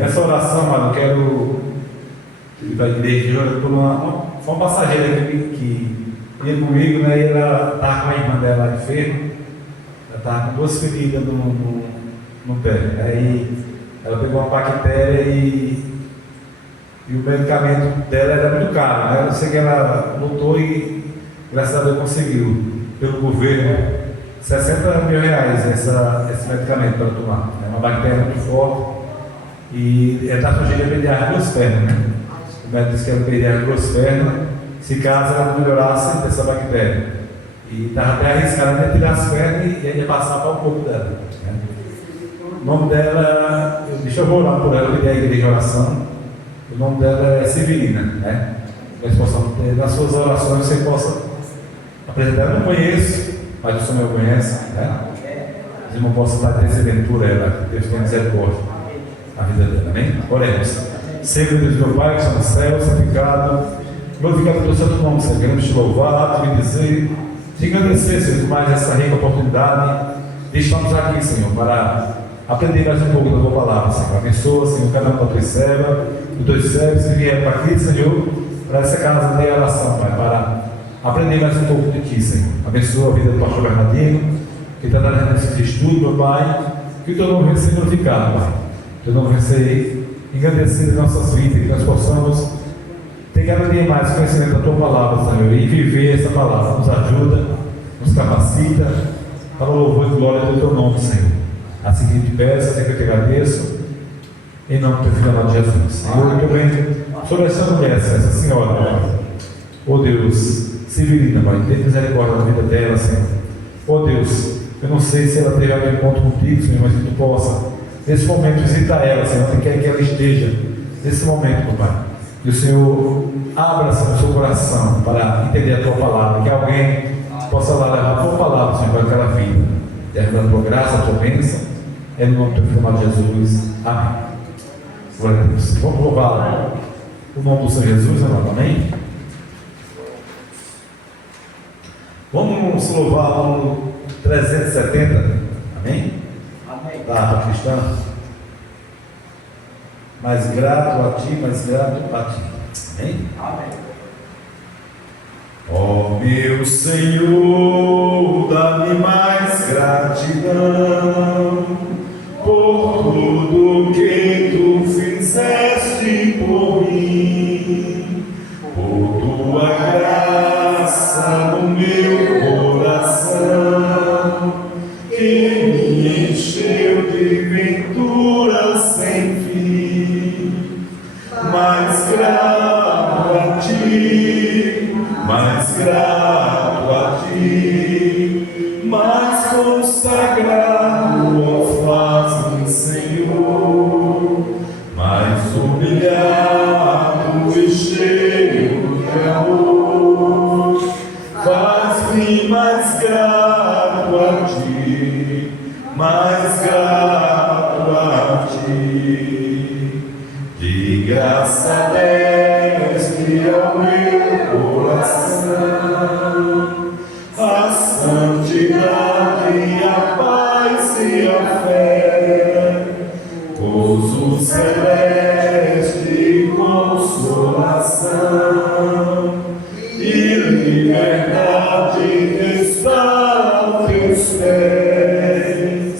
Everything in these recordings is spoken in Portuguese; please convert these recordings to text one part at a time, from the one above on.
Nessa oração, mano, eu quero da igreja por uma passageira que ia comigo, né? E ela estava com a irmã dela enferma, ela estava com 2 feridas no pé. Aí ela pegou uma bactéria e o medicamento dela era muito caro, né? Eu sei que ela lutou e graças a Deus conseguiu, pelo governo, 60 mil reais esse medicamento para tomar. É uma bactéria muito forte e ela está fugindo a perder as 2 pernas, né? O médico disse que ela perder as 2 pernas se caso ela não melhorasse dessa bactéria. E estava até arriscando de tirar as pernas e ia passar para o corpo dela. Né? O nome dela, deixa eu orar por ela, pedir a igreja de oração. O nome dela é Severina, né? Nós possamos ter, nas suas orações, você possa apresentar. Eu não conheço, mas o Senhor conhece, né? Os irmãos possam estar intercedendo por ela, Deus tenha misericórdia na vida dela, amém? Oremos. Senhor Deus, meu Pai, que está no céu, santificado, glorificado pelo Santo Nome, Senhor. Queremos te louvar, te bendizer, te agradecer, Senhor, por mais essa rica oportunidade de estarmos aqui, Senhor, para aprender mais um pouco da tua palavra, Senhor. Abençoa, Senhor, cada um da tua serva, dos teus servos que vieram para aqui, Senhor, para essa casa de oração, Pai, para aprender mais um pouco de ti, Senhor. Abençoa a vida do pastor Bernardino, que está trazendo esses estudos, meu Pai, que o teu nome venha ser glorificado, Pai. O teu nome venha ser engrandecido em nossas vidas, que nós possamos ter cada dia mais conhecimento da tua palavra, Senhor, e viver essa palavra. Nos ajuda, nos capacita para o louvor e glória do teu nome, Senhor. Assim que eu te peço, assim que eu te agradeço, em nome do teu filho amado Jesus. Senhor, muito bem, sobre essa mulher, essa senhora, Pai. Oh Deus, Severina, Pai, tem misericórdia na vida dela, Senhor. Oh Deus, eu não sei se ela teve algum encontro contigo, Senhor, mas que tu possa, nesse momento, visitar ela, Senhor, onde quer que ela esteja, nesse momento, meu Pai. Que o Senhor abra, Senhor, o seu coração para entender a tua palavra, que alguém possa lá levar a tua palavra, Senhor, para aquela vida. Derrama a tua graça, a tua bênção, é no nome do teu filho amado Jesus. Amém. Glória a Deus. Vamos louvar o nome do Senhor Jesus, amado. Amém? Vamos louvar o 370. Amém? Amém. Da harpa cristã. Mais grato a ti, mais grato a ti. Amém? Amém. Ó meu Senhor, dá-me mais gratidão por tudo que tu fizeste por mim, por tua graça no meu coração, que me encheu de ventura sem fim. Mais grato a ti, mais grato a ti, mais consagrado, ó, faz-me, Senhor, mais humilhado e cheio de amor, faz-me mais grato a ti, mais grato a ti, de graça deste ao meu coração a santidade, a paz e a fé, gozo celeste, consolação e liberdade está aos teus pés.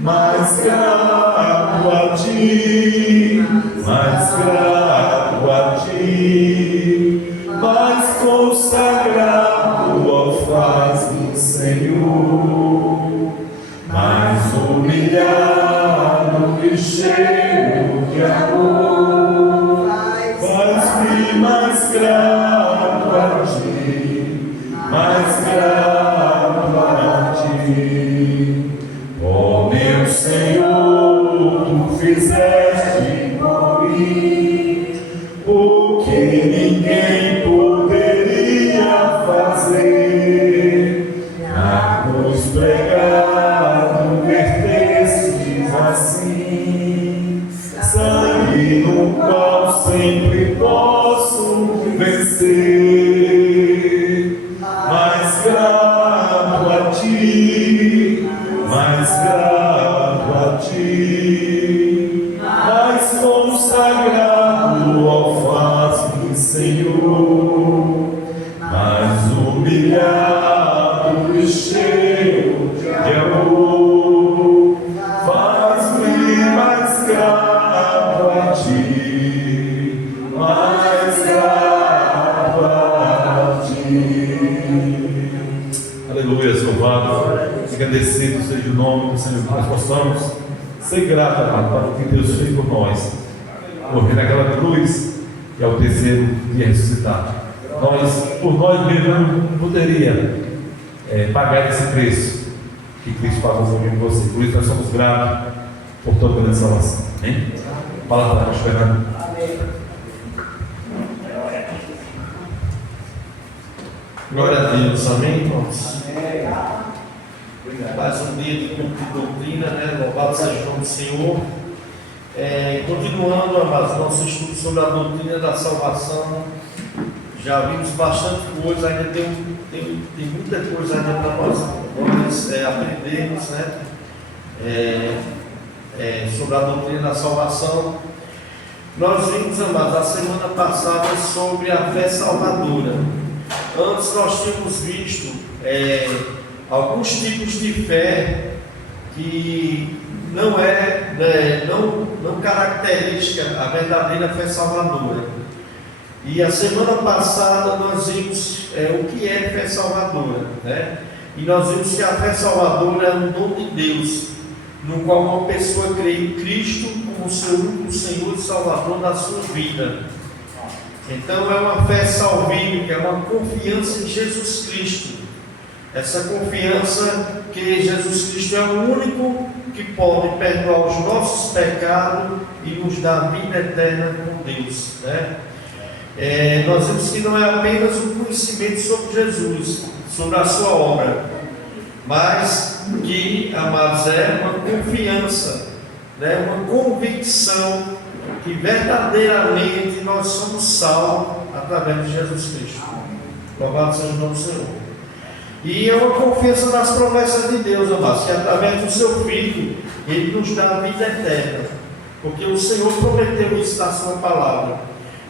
Mais grato a ti, mais grato a ti, mais consagrado, ó, faz-me, Senhor, mais humilhado e cheio de amor, faz-me mais grato a ti, mais grato a ti. Ó meu Senhor, tu fizeste por mim o que ninguém poderia fazer. Na cruz pregado, vertestes assim sangue no qual sempre posso vencer. Mais grato a ti, mais grato a ti, mas consagrado alface, Senhor, mais humilhado e cheio de amor, faz-me mais grato a ti, mais grato a ti. Aleluia, louvado, agradecido seja o nome do Senhor, que nós possamos ser grato, amado, para o que Deus fez por nós, morrer naquela cruz e ao terceiro dia ressuscitar. Nós, por nós mesmos, não poderia pagar esse preço que Cristo pagou por mim e você. Por isso nós somos gratos por toda a grande salvação. Amém? Fala para nós, Fernando. Glória a Deus, amém, irmãos? Mais um dia de culto de doutrina, né? Louvado seja o nome do Senhor. Continuando, amados, nosso estudo sobre a doutrina da salvação. Já vimos bastante coisa, ainda tem muita coisa ainda para nós aprendermos, né? Sobre a doutrina da salvação. Nós vimos, amados, a semana passada sobre a fé salvadora. Antes nós tínhamos visto alguns tipos de fé que não característica a verdadeira fé salvadora. E a semana passada nós vimos o que é fé salvadora, né? E nós vimos que a fé salvadora é um dom de Deus, no qual uma pessoa crê em Cristo como seu único Senhor e Salvador da sua vida. Então é uma fé salvífica, é uma confiança em Jesus Cristo. Essa confiança que Jesus Cristo é o único que pode perdoar os nossos pecados e nos dar vida eterna com Deus, né? Nós vimos que não é apenas um conhecimento sobre Jesus, sobre a sua obra, mas que, amados, é uma confiança, né? Uma convicção que verdadeiramente nós somos salvos através de Jesus Cristo. Louvado seja o nome do Senhor. E é uma confiança nas promessas de Deus, amados, que através do seu Filho Ele nos dá a vida eterna, porque o Senhor prometeu isso na sua palavra.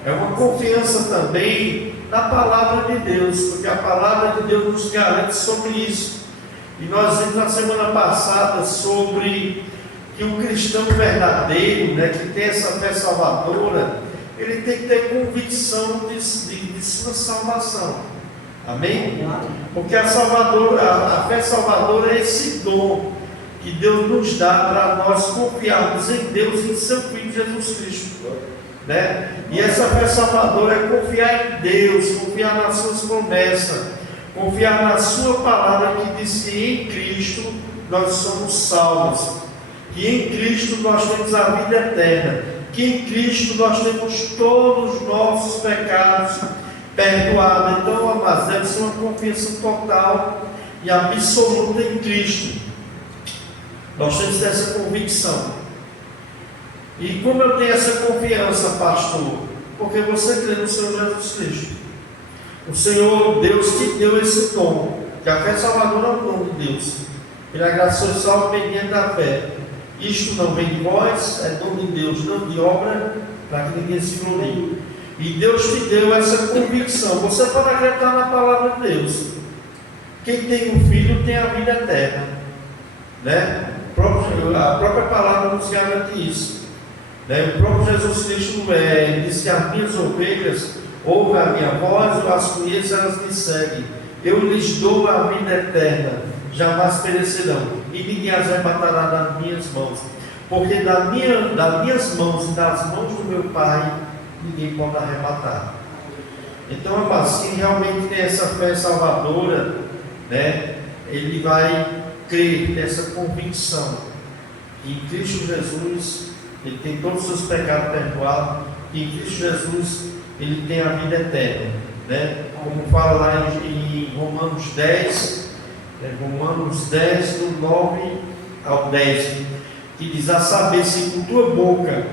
É uma confiança também na palavra de Deus, porque a palavra de Deus nos garante sobre isso. E nós vimos na semana passada sobre que o cristão verdadeiro, né, que tem essa fé salvadora, ele tem que ter convicção de sua salvação. Amém? Porque a fé salvadora é esse dom que Deus nos dá para nós confiarmos em Deus e em seu Filho Jesus Cristo, né? E essa fé salvadora é confiar em Deus, confiar nas suas promessas, confiar na sua palavra que diz que em Cristo nós somos salvos, que em Cristo nós temos a vida eterna, que em Cristo nós temos todos os nossos pecados perdoados. Então, amados, deve ser uma confiança total e absoluta em Cristo. Nós temos que ter essa convicção. E como eu tenho essa confiança, pastor? Porque você crê no Senhor Jesus Cristo. O Senhor, Deus te deu esse dom, que a fé salvadora é o dom de Deus. Pela graça sois salvos mediante a fé. Isto não vem de vós, é dom de Deus, não de obra, para que ninguém se glorie. E Deus te deu essa convicção. Você pode acreditar na palavra de Deus. Quem tem um filho tem a vida eterna, né? A própria palavra nos garante isso, né? O próprio Jesus Cristo diz que as minhas ovelhas ouvem a minha voz, eu as conheço, elas me seguem. Eu lhes dou a vida eterna, jamais perecerão, e ninguém as arrebatará das minhas mãos. Porque das minhas mãos e das mãos do meu Pai, ninguém pode arrebatar. Então, amados, quem realmente tem essa fé salvadora, né, ele vai crer nessa convicção que em Cristo Jesus ele tem todos os seus pecados perdoados, que em Cristo Jesus ele tem a vida eterna, né? Como fala lá em Romanos 10, Romanos 10, do 9 ao 10, que diz: a saber, se com tua boca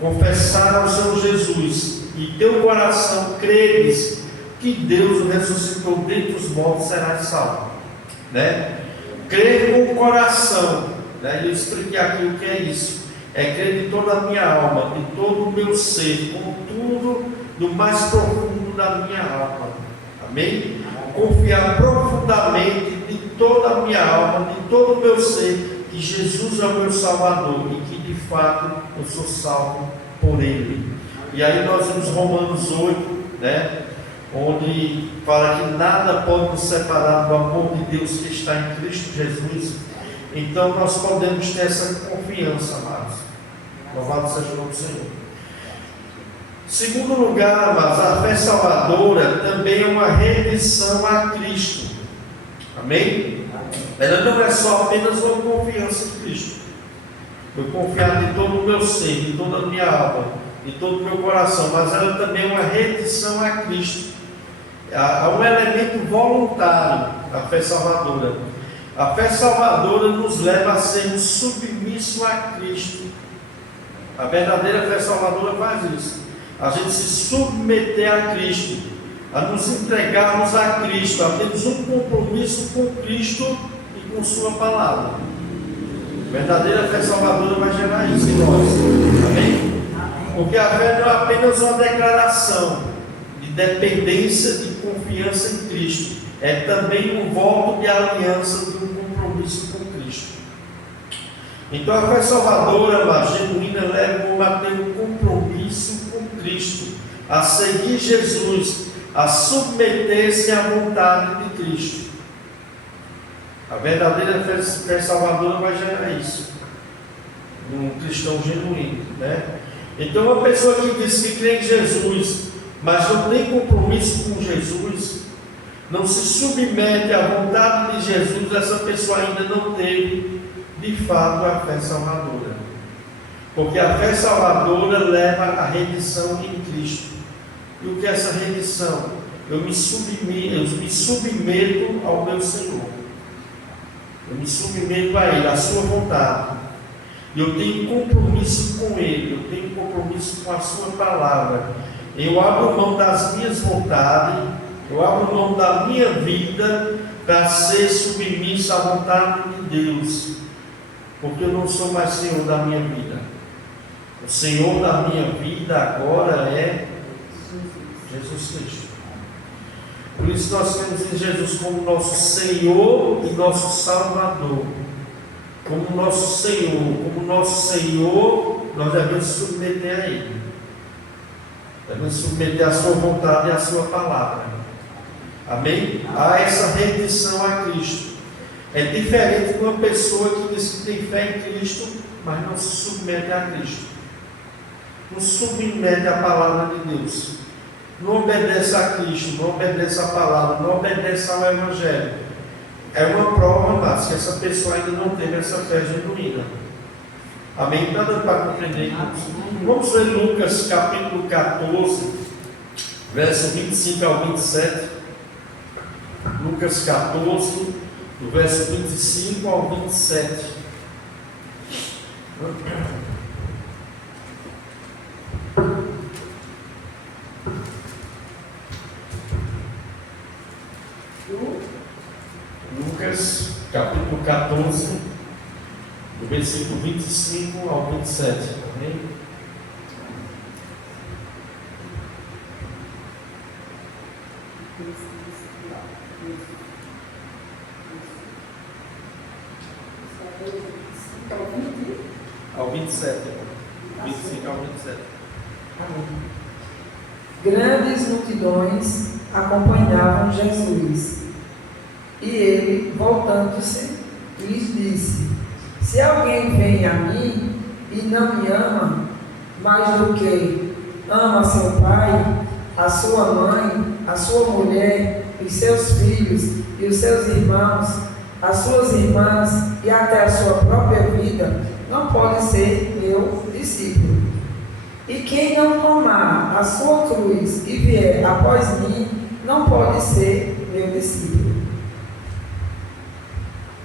confessar ao Senhor Jesus e teu coração creres que Deus o ressuscitou dentre os mortos, serás salvo, né? Crer com o coração, né? Eu expliquei aqui o que é isso. é crer de toda a minha alma, de todo o meu ser, com tudo do mais profundo da minha alma. Amém? Confiar profundamente de toda a minha alma, de todo o meu ser, que Jesus é o meu Salvador e que de fato eu sou salvo por Ele. E aí nós vemos Romanos 8, né? Onde fala que nada pode nos separar do amor de Deus que está em Cristo Jesus. Então nós podemos ter essa confiança, amados. Louvado seja o nome do Senhor. Segundo lugar, amados, a fé salvadora também é uma rendição a Cristo. Amém? Ela não é só apenas uma confiança em Cristo. Eu confiar de todo o meu ser, de toda a minha alma, de todo o meu coração, mas ela também é uma rendição a Cristo. Há um elemento voluntário, a fé salvadora. A fé salvadora nos leva a sermos submissos a Cristo. A verdadeira fé salvadora faz isso. A gente se submeter a Cristo, a nos entregarmos a Cristo, a termos um compromisso com Cristo e com Sua palavra. A verdadeira fé salvadora vai gerar isso em nós. Amém? Porque a fé não é apenas uma declaração de dependência, de confiança em Cristo. É também um voto de aliança, de um compromisso com Cristo. Então a fé salvadora, a genuína, leva a ter um compromisso com Cristo, a seguir Jesus, a submeter-se à vontade de Cristo. A verdadeira fé salvadora vai gerar isso, um cristão genuíno, né? Então uma pessoa que diz que crê em Jesus, mas não tem compromisso com Jesus, não se submete à vontade de Jesus, essa pessoa ainda não teve de fato a fé salvadora. Porque a fé salvadora leva à rendição em Cristo. E o que é essa rendição? Eu me submeto ao meu Senhor. Eu me submeto a Ele, à sua vontade. Eu tenho compromisso com Ele, eu tenho compromisso com a sua palavra. Eu abro mão das minhas vontades, eu abro mão da minha vida para ser submisso à vontade de Deus. Porque eu não sou mais Senhor da minha vida. O Senhor da minha vida agora é Jesus Cristo. Por isso nós temos em Jesus como nosso Senhor e nosso Salvador. Como nosso Senhor, nós devemos submeter a Ele. Devemos submeter a sua vontade e a sua palavra. Amém? Há essa rendição a Cristo. É diferente de uma pessoa que diz que tem fé em Cristo, mas não se submete a Cristo. Não submete à palavra de Deus. Não obedece a Cristo, não obedece a palavra, não obedece ao Evangelho. É uma prova, mas que essa pessoa ainda não teve essa fé genuína. Amém? Está dando para compreender isso? Vamos ver Lucas capítulo 14, verso 25 ao 27. Lucas 14, do verso 25 ao 27. Lucas capítulo 14, do versículo 25 ao 27. Amém? Ao 27. 25 ao 27. Grandes multidões acompanhavam Jesus. E ele, voltando-se, lhes disse: se alguém vem a mim e não me ama, mais do que ama seu pai, a sua mãe, a sua mulher, os seus filhos e os seus irmãos, as suas irmãs e até a sua própria vida, não pode ser meu discípulo. E quem não tomar a sua cruz e vier após mim, não pode ser meu discípulo.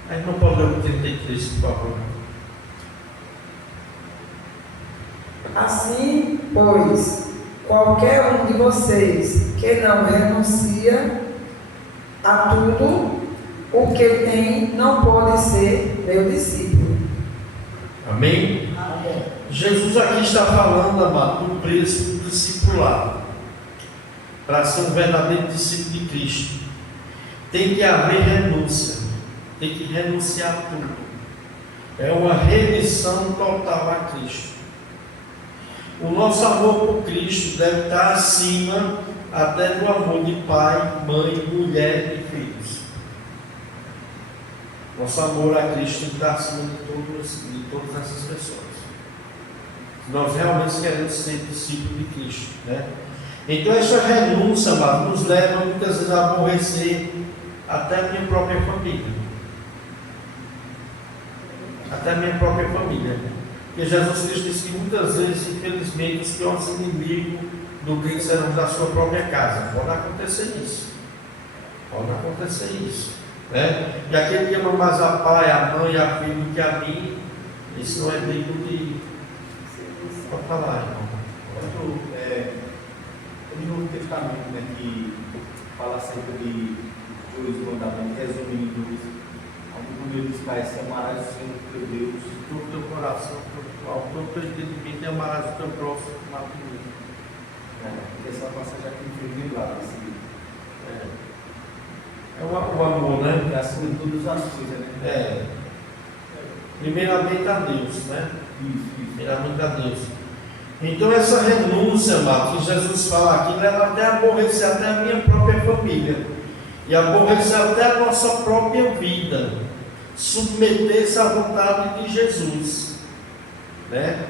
A gente não pode ler o 33, por favor. Assim, pois, qualquer um de vocês que não renuncia a tudo o que tem, não pode ser meu discípulo. Amém? Amém. Jesus aqui está falando, amado, do preço do discipulado. Para ser um verdadeiro discípulo de Cristo, tem que haver renúncia, tem que renunciar a tudo. É uma rendição total a Cristo. O nosso amor por Cristo deve estar acima até do amor de pai, mãe, mulher e filhos. Nosso amor a Cristo tem que estar acima de todas essas pessoas. Nós realmente queremos ser discípulos de Cristo, né? Então essa renúncia, amado, nos leva muitas vezes a aborrecer até a minha própria família. Até a minha própria família. Porque Jesus Cristo disse que muitas vezes, infelizmente, os piores inimigos do crente serão da sua própria casa. Pode acontecer isso. Pode acontecer isso, né? E aquele que ama mais a pai, a mãe, a filho do que a mim, isso não é digno de... Pode falar, irmão. O Novo Testamento, né, que fala acerca de dois mandamentos, resumindo, o primeiro diz para esse: amarás o Senhor teu Deus, Todo teu coração, todo teu entendimento, e amarás o teu próximo como a ti mesmo. porque essa passagem aqui foi lembrada a seguir. É o amor, né? É acima de todas as coisas, né? Primeiramente a Deus, né? Isso. Primeiramente a Deus. Então essa renúncia, amado, que Jesus fala aqui, leva até a aborrecer até a minha própria família. E aborrecer até a nossa própria vida. Submeter-se à vontade de Jesus, né?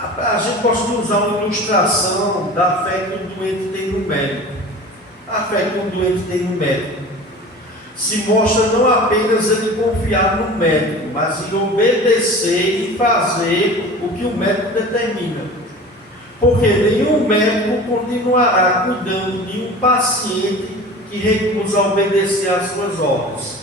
A gente pode usar uma ilustração da fé que o doente tem no médico. A fé que o doente tem no médico se mostra não apenas ele confiar no médico, mas em obedecer e fazer o que o médico determina. Porque nenhum médico continuará cuidando de um paciente que recusa obedecer às suas ordens.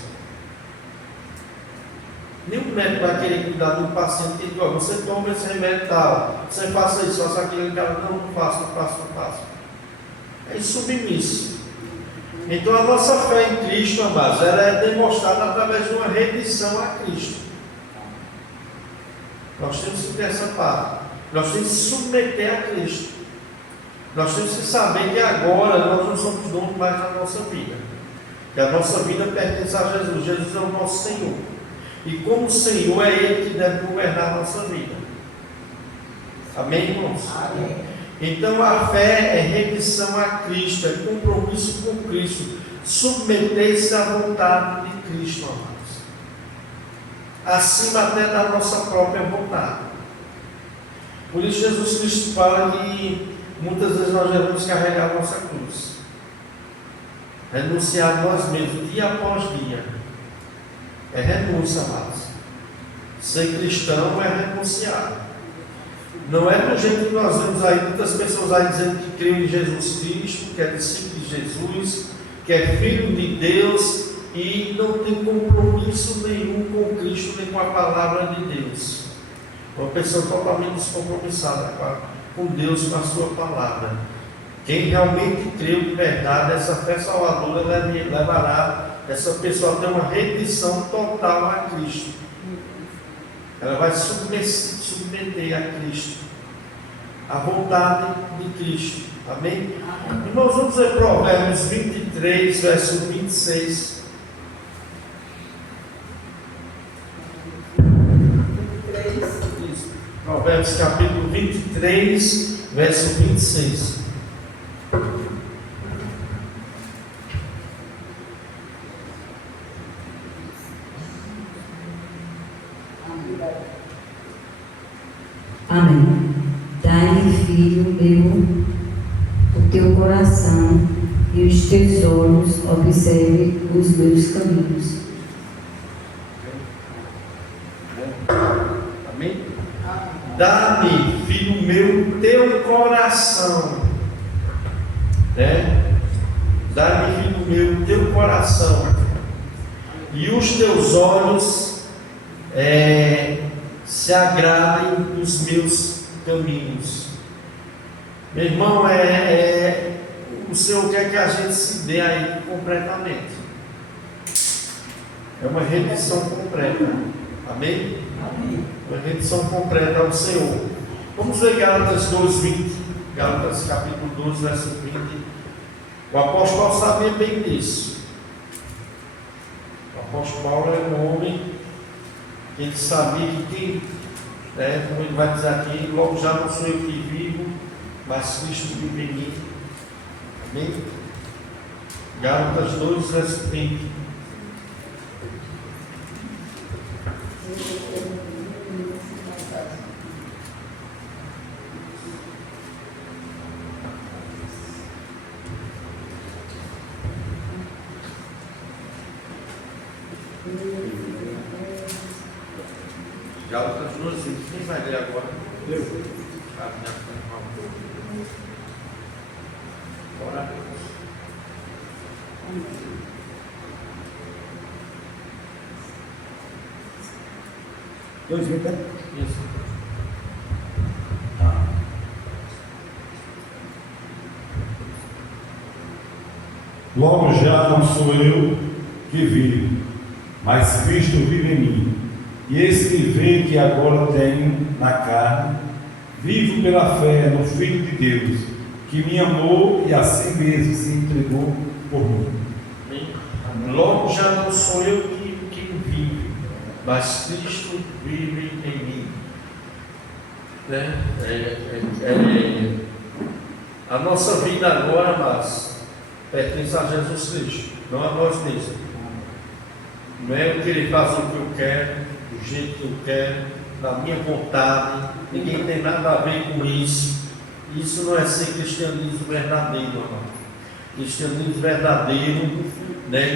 Nenhum médico vai querer cuidar de um paciente que diz: você toma esse remédio tal, você faça isso, faça aquilo. Ele fala: não faço. É insubmisso. Então a nossa fé em Cristo, amados, ela é demonstrada através de uma rendição a Cristo. Nós temos que ter essa parte. Nós temos que submeter a Cristo. Nós temos que saber que agora nós não somos donos mais da nossa vida. Que a nossa vida pertence a Jesus. Jesus é o nosso Senhor. E como Senhor, é Ele que deve governar a nossa vida. Amém, irmãos? Amém. Então a fé é rendição a Cristo, é compromisso com Cristo, submeter-se à vontade de Cristo, amados, acima até da nossa própria vontade. Por isso Jesus Cristo fala que muitas vezes nós devemos carregar a nossa cruz, renunciar a nós mesmos dia após dia. É renúncia, amados. Ser cristão é renunciar. Não é do jeito que nós vemos aí, muitas pessoas aí dizendo que creem em Jesus Cristo, que é discípulo de Jesus, que é filho de Deus e não tem compromisso nenhum com Cristo, nem com a palavra de Deus. Uma pessoa totalmente descompromissada com Deus, com a sua palavra. Quem realmente creu de verdade, essa fé salvadora levará essa pessoa a ter uma rendição total a Cristo. Ela vai submeter a Cristo, a vontade de Cristo. Amém? Irmãos, vamos ler Provérbios 23, verso 26. Isso. Provérbios capítulo 23, verso 26. Amém. Dai-me, filho meu, o teu coração e os teus olhos observem os meus caminhos. Amém? Dá-me, filho meu, teu coração. Né? Dá-me, filho meu, teu coração. E os teus olhos se agradem dos meus caminhos. Meu irmão, o Senhor quer que a gente se dê a Ele completamente. É uma rendição completa. Amém? Uma rendição completa ao Senhor. Vamos ver Gálatas 2:20. Gálatas capítulo 12, verso 20. O apóstolo Paulo sabia bem disso. O apóstolo Paulo é um homem que ele sabia que quem, como ele vai dizer aqui, logo já não sou eu que vivo, mas Cristo vive em mim. Amém? Gálatas 2, verso 20. Gálatas 2, 20. Quem vai ler agora? Eu. Glória a Deus. Isso. Logo já não sou eu que vivo, mas Cristo vive em mim. E esse viver que agora tenho na carne, vivo pela fé no Filho de Deus, que me amou e a si mesmo se entregou por mim. Logo já não sou eu que vive, mas Cristo vive em mim. A nossa vida agora, mas pertence a Jesus Cristo, não a nós mesmos. Não é eu querer fazer o que eu quero, do jeito que eu quero, da minha vontade. Ninguém tem nada a ver com isso. Isso não é ser cristianismo verdadeiro, irmão. Cristianismo verdadeiro,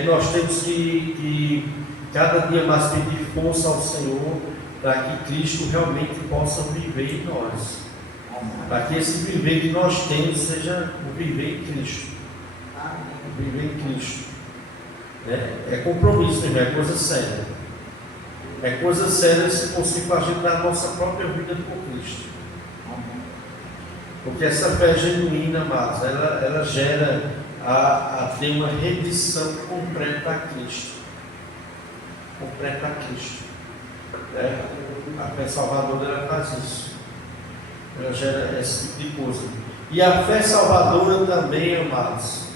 nós temos que cada dia mais pedir força ao Senhor para que Cristo realmente possa viver em nós. Para que esse viver que nós temos seja o viver em Cristo. O viver em Cristo. É compromisso mesmo, é coisa séria. É coisa séria se conseguir fazer da nossa própria vida com Cristo. Porque essa fé genuína, mas ela gera a ter uma rendição completa a Cristo. Completa a Cristo. A fé salvadora ela faz isso. Ela gera esse tipo de coisa. E a fé salvadora também, amados,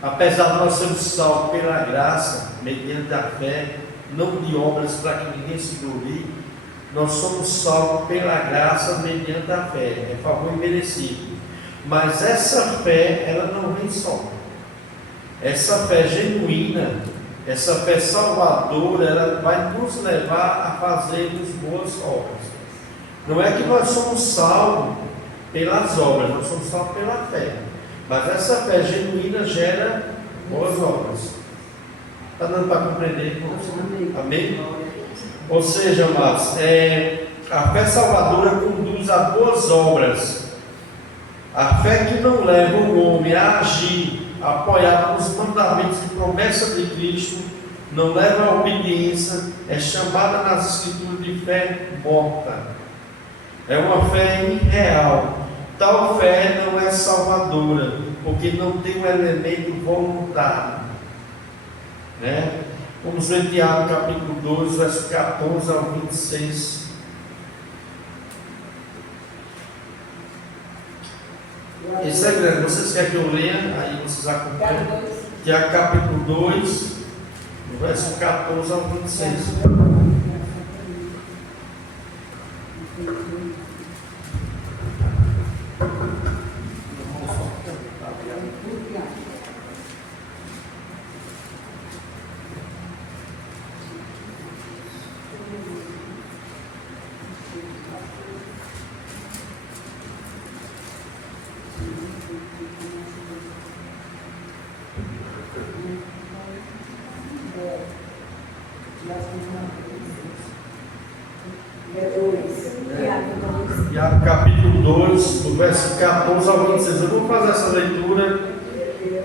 apesar de nós sermos salvos pela graça, mediante a fé, não de obras para que ninguém se glorie, nós somos salvos pela graça mediante a fé, é favor imerecido. Mas essa fé, ela não vem só. Essa fé genuína, essa fé salvadora, ela vai nos levar a fazermos boas obras. Não é que nós somos salvos pelas obras, nós somos salvos pela fé. Mas essa fé genuína gera boas obras. Está dando para compreender, irmãos? Amém? Ou seja, amados, a fé salvadora conduz a boas obras. A fé que não leva o homem a agir, apoiado nos mandamentos e promessas de Cristo, não leva à obediência, é chamada nas Escrituras de fé morta. É uma fé irreal. Tal fé não é salvadora, porque não tem um elemento voluntário. Vamos ver Tiago capítulo 2, verso 14 ao 26. Esse é grande, vocês querem que eu leia? Aí vocês acompanham. Tiago capítulo 2, verso 14 ao 26. Tiago capítulo 2, do verso 14 ao 26. Eu vou fazer essa leitura,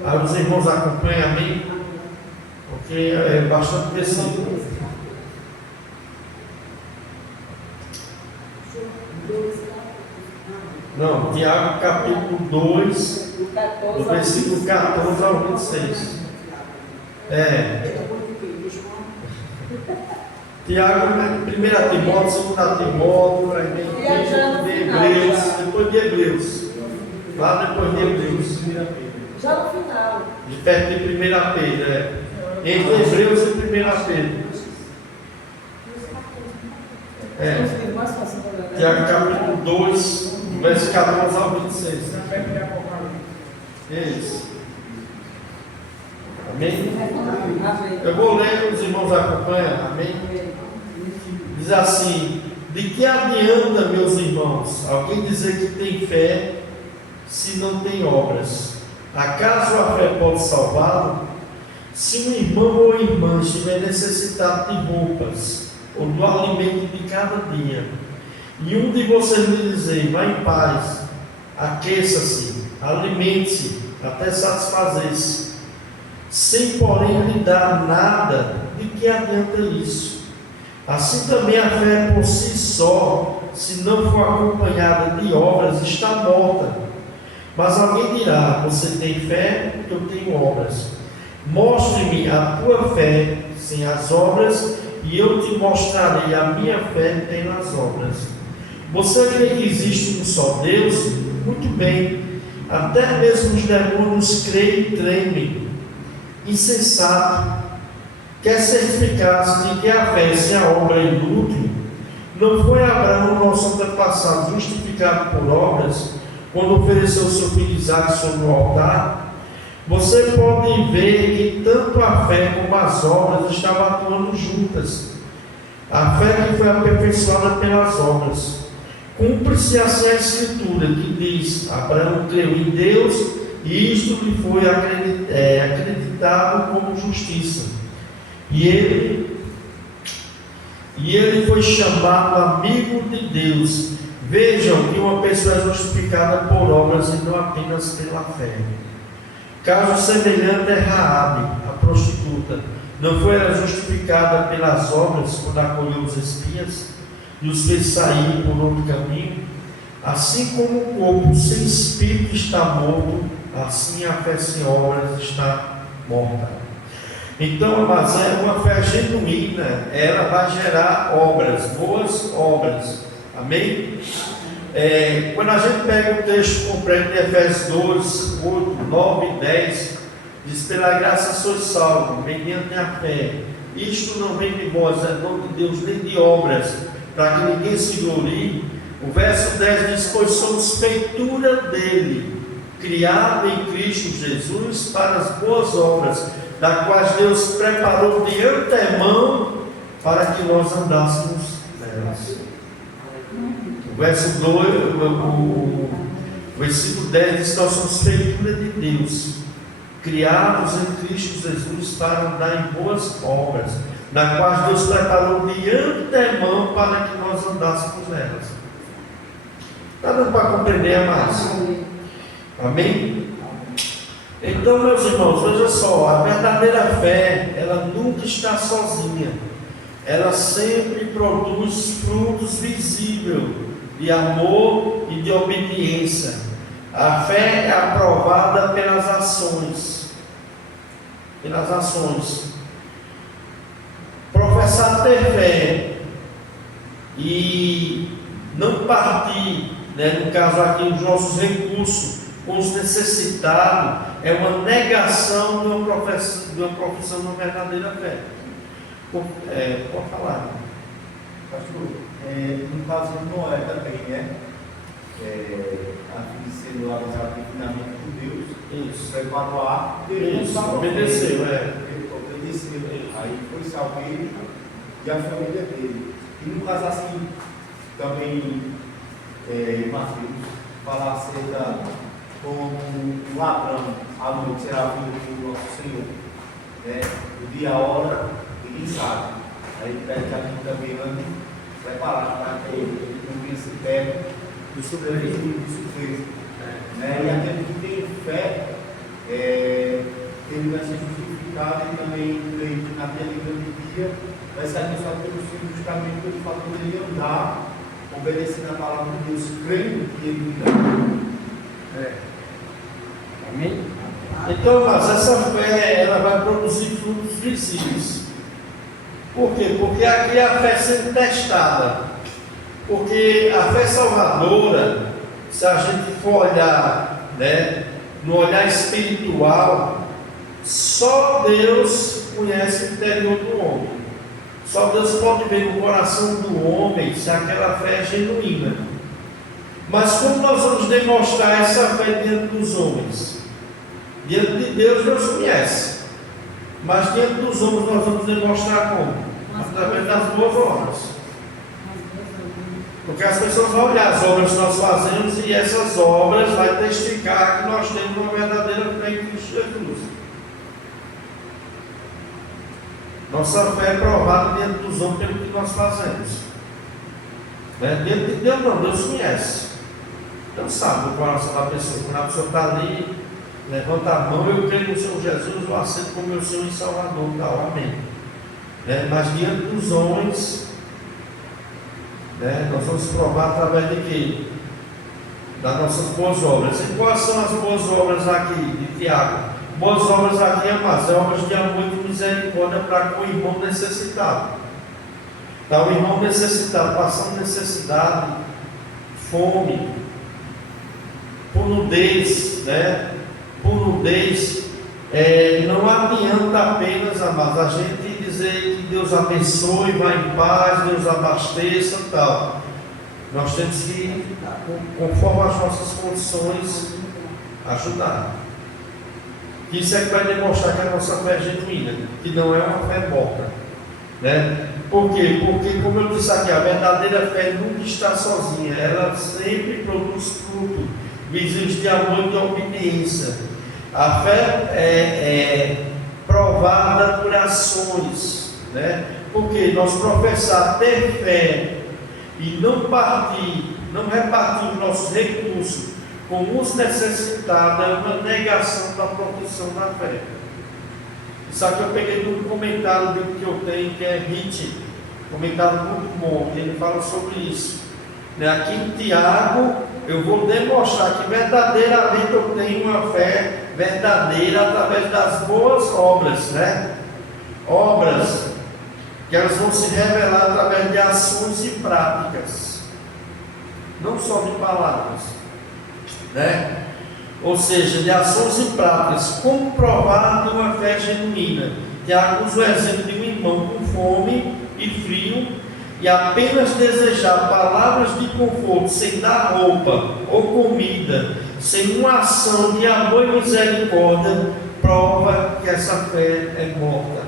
aí os irmãos acompanham a mim, porque é bastante versículo. Não, Tiago capítulo 2, do versículo 14 ao 26. Tiago, 1 Timóteo, 2 Timóteo, aí vem E já no de final, Hebreus, já. depois de Hebreus. Lá depois de Hebreus. Já no final. De perto de 1 Pedro, entre Hebreus e 1 Pedro. Mais fácil agora, né? Tiago capítulo 2, verso 14 ao 26. Isso. Amém? Amém. Eu vou ler, os irmãos acompanham. Amém? Diz assim: de que adianta, meus irmãos, alguém dizer que tem fé se não tem obras? Acaso a fé pode salvá-lo? Se um irmão ou irmã estiver necessitado de roupas ou do alimento de cada dia, e um de vocês lhe dizer: vá em paz, aqueça-se, alimente-se até satisfazer-se, sem porém lhe dar nada, de que adianta isso? Assim também a fé por si só, se não for acompanhada de obras, está morta. Mas alguém dirá: você tem fé, eu tenho obras. Mostre-me a tua fé sem as obras, e eu te mostrarei a minha fé sem as obras. Você crê que existe um só Deus? Muito bem. Até mesmo os demônios creem e tremem. Insensato. Quer certificar-se de que a fé sem a obra é inútil? Não foi Abraão, nosso antepassado, justificado por obras, quando ofereceu seu filho Isaque sobre o altar? Você pode ver que tanto a fé como as obras estavam atuando juntas. A fé que foi aperfeiçoada pelas obras. Cumpre-se assim a Escritura, que diz: Abraão creu em Deus, e isto lhe foi acreditado como justiça. E ele foi chamado amigo de Deus. Vejam que uma pessoa é justificada por obras e não apenas pela fé. Caso semelhante é Raabe, a prostituta. Não foi ela justificada pelas obras quando acolheu os espias e os fez sair por outro caminho? Assim como o corpo sem espírito está morto, assim a fé sem obras está morta. Então, mas é uma fé genuína, ela vai gerar obras, boas obras. Amém? Quando a gente pega o texto completo de Efésios 2, 8, 9 e 10, diz: pela graça sois salvos, mediante a fé. Isto não vem de vós, é dom de Deus, nem de obras, para que ninguém se glorie. O verso 10 diz: pois somos feitura dele, criado em Cristo Jesus para as boas obras, das quais Deus preparou de antemão para que nós andássemos nelas. O verso 2, o versículo 10 diz que nós somos feitura de Deus, criados em Cristo Jesus para andar em boas obras, nas quais Deus preparou de antemão para que nós andássemos nelas. Está dando para compreender mais? Amém? Então, meus irmãos, veja só, a verdadeira fé, ela nunca está sozinha. Ela sempre produz frutos visíveis de amor e de obediência. A fé é aprovada pelas ações. Pelas ações. Professar ter fé e não partir, no caso aqui, os nossos recursos com os necessitados, é uma negação de uma profissão de uma verdadeira fé. Pode falar. Pastor, no caso de Noé também, a fim de ser avisado divinamente por Deus, Isso. preparou a arca, Isso, obedeceu, Ele obedeceu, aí foi salvo ele e a família dele. E no caso assim, também, Mateus, falar acerca como um ladrão, à noite será vindo do nosso Senhor, o dia, a hora, ninguém sabe. Aí pede que a gente também ande preparado para que ele não venha se pega do surpresa. E aquele que tem fé, ele vai ser justificado e também creio que naquele grande dia vai sair só pelo simples caminho que ele falou dele andar, obedecendo a palavra de Deus, crendo que ele virá. Amém? Então, mas essa fé, ela vai produzir frutos visíveis. Por quê? Porque aqui é a fé sendo testada. Porque a fé salvadora, se a gente for olhar, né, no olhar espiritual, só Deus conhece o interior do homem. Só Deus pode ver no coração do homem se aquela fé é genuína. Mas como nós vamos demonstrar essa fé diante dos homens? Diante de Deus, Deus conhece. Mas diante dos homens nós vamos demonstrar como? Através das boas obras. Porque as pessoas vão olhar as obras que nós fazemos e essas obras vão testificar que nós temos uma verdadeira fé em Cristo Jesus. Nossa fé é provada diante dos homens pelo que nós fazemos. Né? Diante de Deus não, Deus conhece. Deus sabe o coração da pessoa. Quando a pessoa está ali, levanta a mão, eu creio no Senhor Jesus, eu aceito como meu Senhor e Salvador, tal, amém. Né? Mas diante dos homens, né, nós vamos provar através de quê? Das nossas boas obras. E quais são as boas obras aqui de Tiago? Boas obras aqui, amados, é obras de amor e de misericórdia para com o irmão necessitado. Então, o irmão necessitado, passando necessidade, fome, por nudez, né? Por nudez, não adianta apenas, amados, a gente dizer que Deus abençoe, vá em paz, Deus abasteça e tal. Nós temos que, conforme as nossas condições, ajudar. Isso é que vai demonstrar que a nossa fé é genuína, que não é uma fé morta. Né? Por quê? Porque, como eu disse aqui, a verdadeira fé nunca está sozinha, ela sempre produz fruto, visíveis de amor e de obediência. A fé é provada por ações, né? Porque nós professar ter fé e não repartir os nossos recursos com os necessitados é uma negação da proteção da fé. Isso aqui eu peguei de um comentário que eu tenho, que é Hit, comentário muito bom, ele fala sobre isso. Aqui em Tiago, eu vou demonstrar que verdadeiramente eu tenho uma fé verdadeira através das boas obras, né? Obras que elas vão se revelar através de ações e práticas, não só de palavras, né? Ou seja, de ações e práticas, comprovado uma fé genuína. Tiago usa o exemplo de um irmão com fome e frio e apenas desejar palavras de conforto, sem dar roupa ou comida, sem uma ação de amor e misericórdia, prova que essa fé é morta.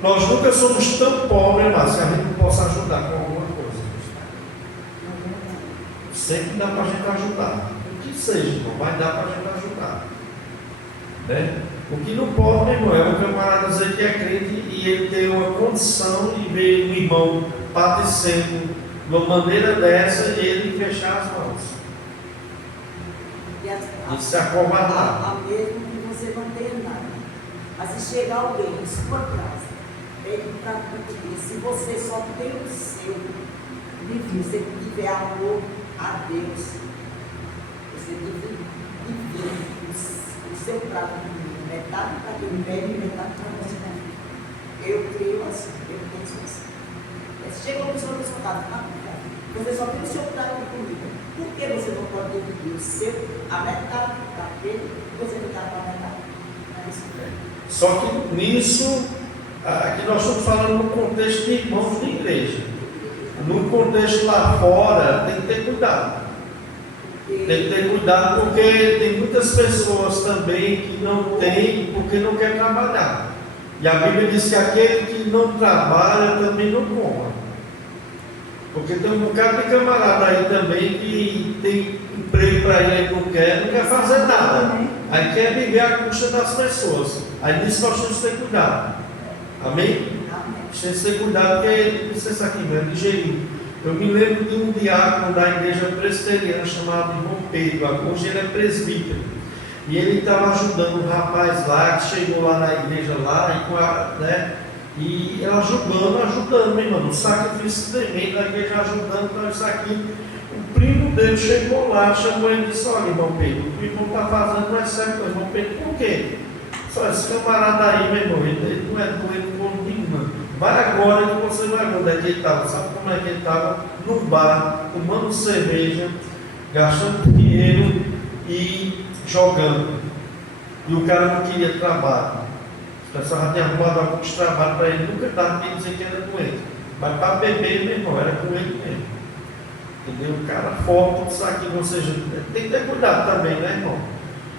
Nós nunca somos tão pobres, mas que a gente não possa ajudar com alguma coisa. Sempre dá para a gente ajudar. O que seja, não vai dar para a gente ajudar. Né? O que não pode, meu irmão, é um camarada dizer que é crente e ele tem uma condição de ver um irmão padecendo de uma maneira dessa e ele fechar as mãos. E se acovardar. A mesmo que você não tenha nada. Mas se chegar alguém em sua casa, ele está cumprir. Se você só tem o seu, se tiver amor a Deus, você deve viver o seu prato de comida, metade para quem bebe e metade para você. Eu creio assim, eu penso assim. Chega uma pessoa na sua casa, você só tem o seu prato de comida. Por que você não pode dividir o seu, a metade para ele, e você ficar com a metade? É isso. Só que nisso, aqui nós estamos falando no contexto de irmãos de igreja. No contexto lá fora, tem que ter cuidado. Tem que ter cuidado porque tem muitas pessoas também que não têm porque não quer trabalhar. E a Bíblia diz que aquele que não trabalha também não coma. Porque tem um bocado de camarada aí também que tem emprego para ele, não quer fazer nada. Aí quer viver à custa das pessoas. Aí nisso nós temos que ter cuidado. Amém? Temos que ter cuidado porque isso aqui mesmo, digerido. Eu me lembro de um diácono da igreja presbiteriana chamado Irmão Pedro. Hoje ele é presbítero. E ele estava ajudando um rapaz lá que chegou lá na igreja lá e ela ajudando, meu irmão, no sacrifício tremendo, a igreja ajudando para isso aqui. O primo dele chegou lá, chamou ele e disse: olha, irmão Pedro, o que o irmão está fazendo não é certo, irmão Pedro, por quê? Só esse camarada aí, meu irmão, ele não é doente por nenhuma. Vai agora que você vai ver onde é que ele estava. Sabe como é que ele estava? Num bar, tomando cerveja, gastando dinheiro e jogando. E o cara não queria trabalho. O pessoal já tinha arrumado alguns trabalhos para ele, nunca dava para dizer que era doente. Mas para beber, meu irmão, era com ele mesmo. Entendeu? O cara forte, isso aqui, ou seja, tem que ter cuidado também, né, irmão?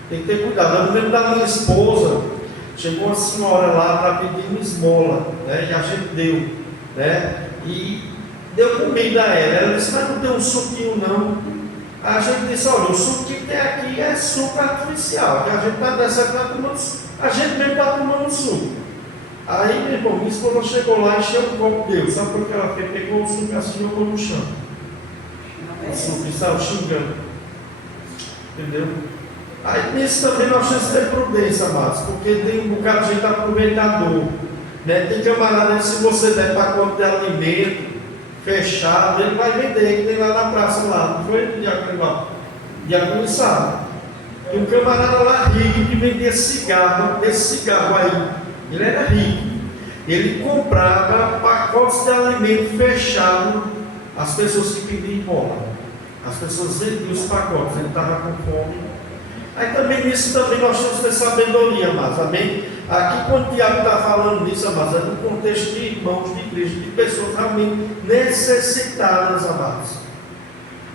Tem que ter cuidado. Eu me lembro da minha esposa, chegou uma senhora lá para pedir uma esmola, né? E a gente deu, né? E deu comida a ela. Ela disse, mas não tem um suquinho não. A gente disse, olha, o suco que tem aqui é suco artificial, que a gente está dessa tomando suco. A gente mesmo está tomando suco. Aí, meu irmão, minha esposa chegou lá e encheu o copo dele. Sabe por que ela fez? Pegou o suco assim e jogou no chão. O suco estava xingando. Entendeu? Aí nisso também nós temos que ter prudência, amados, porque tem um bocado de gente aproveitador. Né? Tem camarada que se você der pacote de alimento fechado, ele vai vender, que tem lá na praça lá. Não foi Diácono sabe? Tem um camarada lá rico que vendia cigarro, esse cigarro aí, ele era rico. Ele comprava pacotes de alimento fechado às pessoas que pediam bola. As pessoas vendiam os pacotes, ele estava com fome. Aí também nisso também nós temos que ter sabedoria, mas amém? Aqui quando o Tiago está falando nisso, amados, é no contexto de irmãos de igreja, de pessoas realmente necessitadas, amados,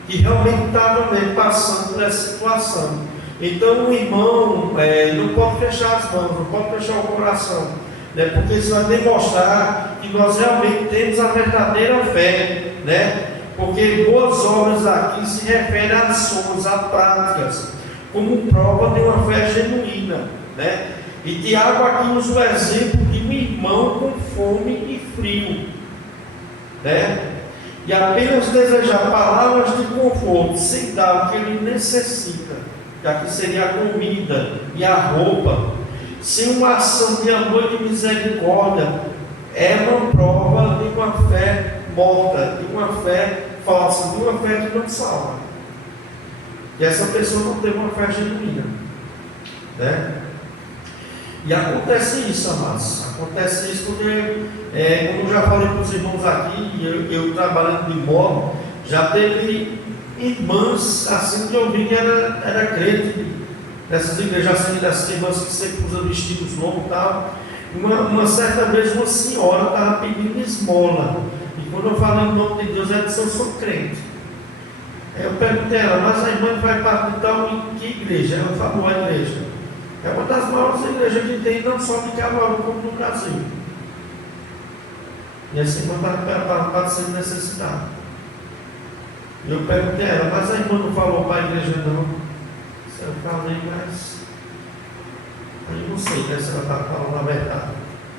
que realmente estavam mesmo passando por essa situação. Então o irmão não pode fechar as mãos, não pode fechar o coração, né? Porque isso vai demonstrar que nós realmente temos a verdadeira fé, né? Porque boas obras aqui se referem a ações, a práticas, como prova de uma fé genuína, né? E Tiago aqui usa o exemplo de um irmão com fome e frio, né? E apenas desejar palavras de conforto, sem dar o que ele necessita, que aqui seria a comida e a roupa, sem uma ação de amor e de misericórdia, é uma prova de uma fé morta, de uma fé falsa, de uma fé que não salva. E essa pessoa não tem uma fé genuína, né? E acontece isso, amados. Acontece isso porque, como eu já falei para os irmãos aqui, eu trabalhando de modo, já teve irmãs assim que eu vi que era crente dessas igrejas, assim, dessas irmãs que sempre usam vestidos longos e tal. Uma certa vez uma senhora estava pedindo esmola. E quando eu falo em nome de Deus, ela disse: eu sou crente. Eu perguntei a ela, mas a irmã vai participar em que igreja? Ela falou: a igreja. É uma das maiores igrejas que tem, não só de Caruaru, como no Brasil. E essa irmã está padecendo necessidade. E eu perguntei a ela, mas a irmã não falou para a igreja não? Eu falei, mas eu não sei se ela está falando a verdade.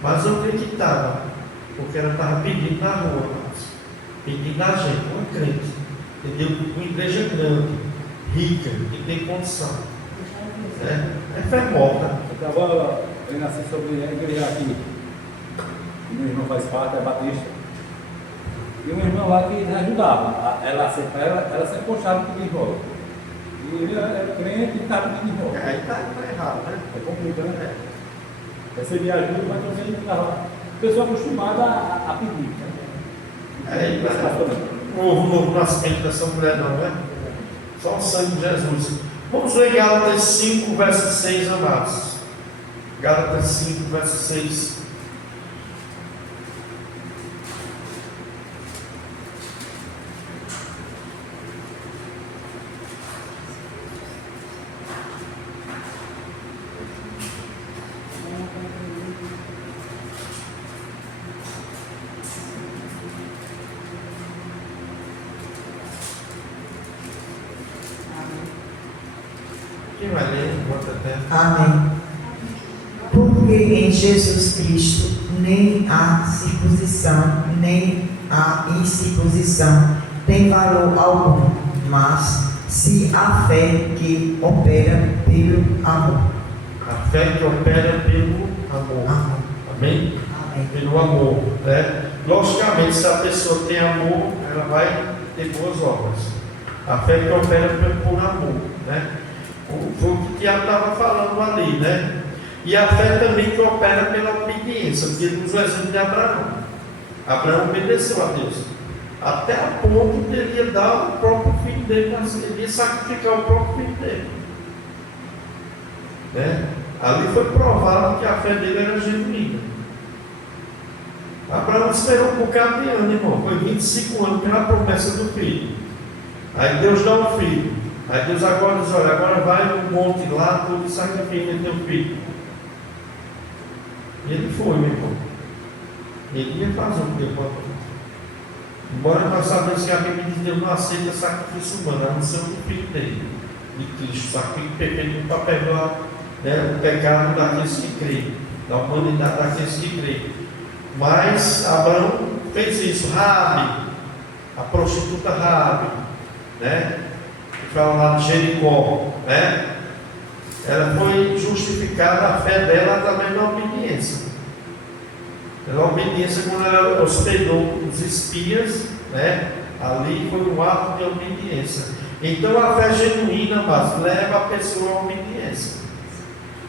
Mas eu acreditava, porque ela estava pedindo na rua, pedindo a gente, uma crente, entendeu? Uma igreja grande, rica, que tem condição. É fé morta. Eu estava vendo assim sobre a igreja aqui, meu irmão faz parte, é batista, e um irmão lá que ajudava, ela sempre postava pedindo esmola. E ele era crente e estava pedindo esmola. Aí está errado, né? É complicado, né? Recebia ajuda, mas também ele estava pessoa acostumada a pedir. Né? Não houve um novo nascimento dessa mulher, não, né? Só o sangue de Jesus. Vamos ver Gálatas 5, verso 6, amados. Gálatas 5, verso 6. Quem vai ler? Bota até. Amém. Porque em Jesus Cristo nem a circuncisão, nem a incircuncisão tem valor algum, mas se a fé que opera pelo amor. A fé que opera pelo amor. Amor. Amém? Amém. Pelo amor, né? Logicamente, se a pessoa tem amor, ela vai ter boas obras. A fé que opera por amor, né? Foi o que o Tiago estava falando ali, né? E a fé também que opera pela obediência, porque nos o exemplo de Abraão. Abraão obedeceu a Deus, até a ponto de ele ia dar o próprio filho dele, ele ia sacrificar o próprio filho dele. Né? Ali foi provado que a fé dele era genuína. Abraão esperou um bocado de ano, irmão. Foi 25 anos pela promessa do filho. Aí Deus dá um filho. Aí Deus agora diz: olha, agora vai no monte lá, tudo e sacrifica teu filho. E ele foi, meu irmão. Ele ia fazer o que ele pode. Embora nós sabemos que a Bíblia diz que Deus não aceita sacrifício humano, a não ser o filho dele, de Cristo. Sacrifício perfeito para perdoar, né, o pecado daqueles que creem, da humanidade daqueles que creem. Mas Abraão fez isso. Raabe, a prostituta Raabe, né, que fala lá de Jericó, né, ela foi justificada a fé dela através da obediência. A obediência, quando ela hospedou os espias, né, ali foi um ato de obediência. Então a fé genuína, mas leva a pessoa à obediência,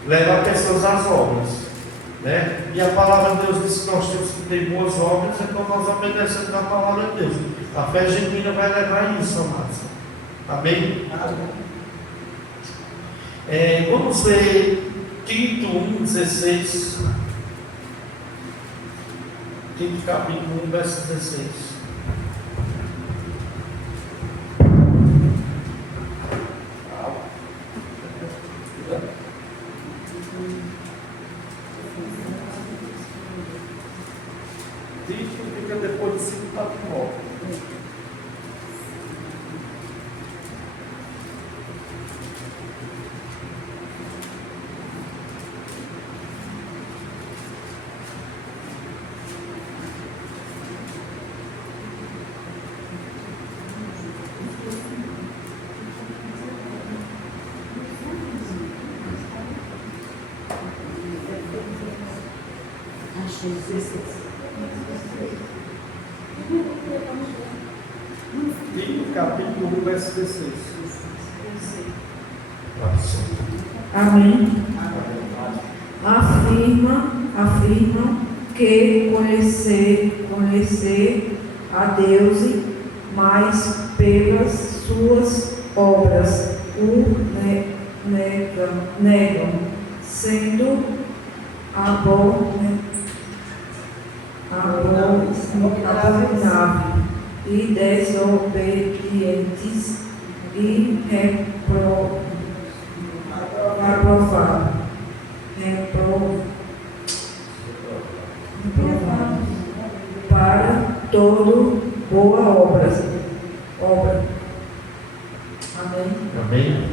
leva a pessoas às obras, né? E a palavra de Deus diz que nós temos que ter boas obras, então nós obedecemos a palavra de Deus. A fé genuína vai levar a isso, amados. Amém? Vamos ler Tito 1,16. Tito capítulo 1, verso 16. Tito fica depois de 5 para 9. Tito capítulo 1, verso 16. Amém. Afirmam que conhecer a Deus, mas pelas suas obras o negam, sendo abominável e desobedientes e reprovado para todo boa obra. Amém. Amém?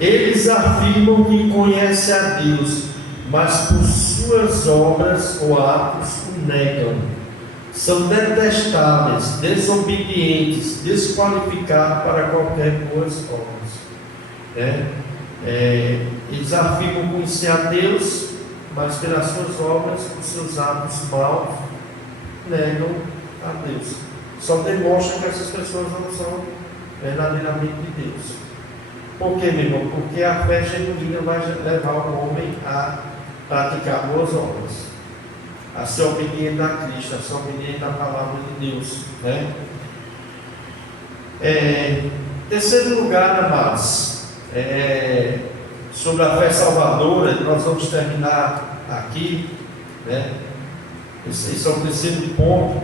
Eles afirmam que conhecem a Deus, mas por suas obras ou atos o negam. São detestáveis, desobedientes, desqualificados para qualquer boas obras. Eles afirmam conhecer a Deus, mas pelas suas obras, por seus atos maus, negam a Deus. Só demonstra que essas pessoas não são verdadeiramente de Deus. Por quê, meu irmão? Porque a fé genuína vai levar o homem a praticar boas obras, a ser obediente a Cristo, a ser obediente à palavra de Deus, né? Terceiro lugar, amados, sobre a fé salvadora, nós vamos terminar aqui, né? Esse é o terceiro ponto,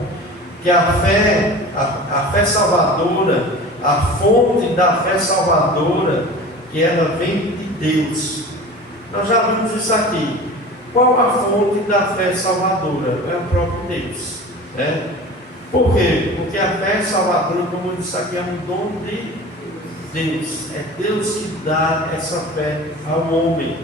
que a fé salvadora, a fonte da fé salvadora, que ela vem de Deus. Nós já vimos isso aqui. Qual a fonte da fé salvadora? É o próprio Deus, né? Por quê? Porque a fé salvadora, como eu disse aqui, é um dom de Deus. É Deus que dá essa fé ao homem.